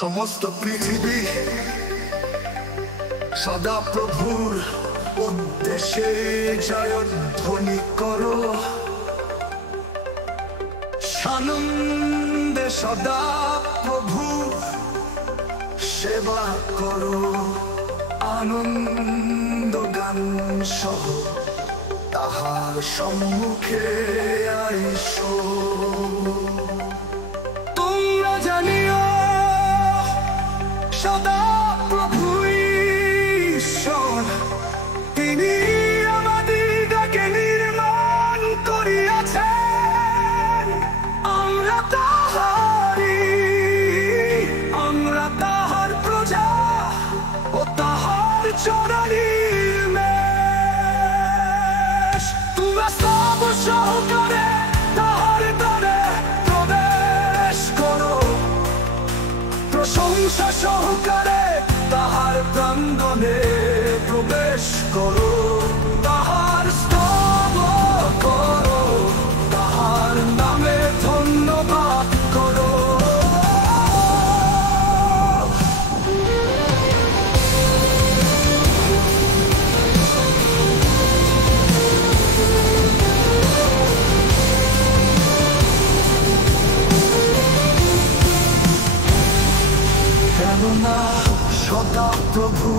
সমস্ত পৃথিবী সদা প্রভুর উদ্দেশ্যে জয়ধ্বনি করো, সানন্দে সদা প্রভু সেবা করো। আনন্দ গান সহ তাহার সম্মুখে আইসো। তোমরা জানিও সদা প্রভু ঈশ্বর, তিনি আমাদিগকে নির্মাণ করিয়াছেন। আমরা তাহার প্রজা ও তাহার চরণীর মেষ। তোমরা সব সহকারে তাহার দ্বারে প্রবেশ করো, প্রশংসা সহকারে তাহার প্রাঙ্গণে প্রবেশ করো। তাহার স্তব করো, তাহার নামে ধন্যবাদ করো। কেননা সদা প্রভু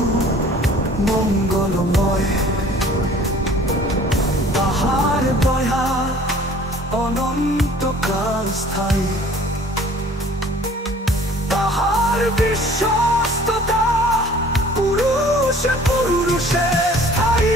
মঙ্গলময়, তাহার দয়া অনন্তকাল স্থায়ী। তাহার বিশ্বস্ততা পুরুষে পুরুষে স্থায়ী।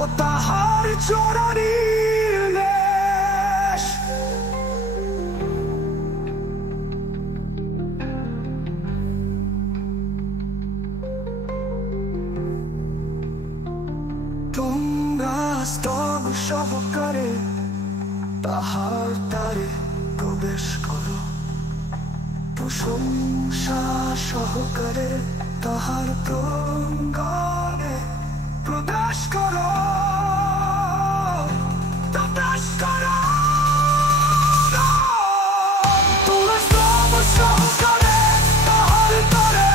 ও তাহার চরণীর মেষ। তোমরা স্তব সহকারে তাহার দ্বারে প্রবেশ করো, প্রশংসা সহকারে তাহার প্রাঙ্গণে প্রবেশ করো। প্রবেশ করো। তোমরা সব সহকারে তাহার দ্বারে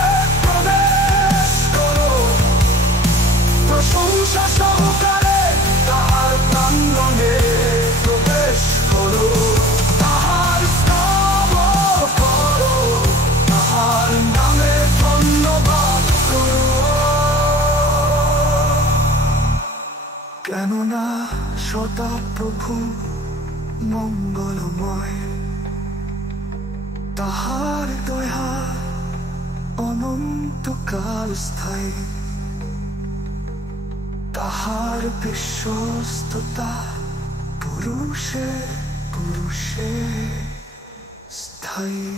প্রবেশ করো, প্রশংসা সহকারে তাহার প্রাঙ্গণে প্রবেশ করো। তাহার স্তব করো, তাহার নামে ধন্যবাদ করো। কেননা সদা প্রভু মঙ্গলময়, তাহার দয়া অনন্তকাল স্থায়ী। তাহার বিশ্বস্ততা পুরুষে পুরুষে স্থায়ী।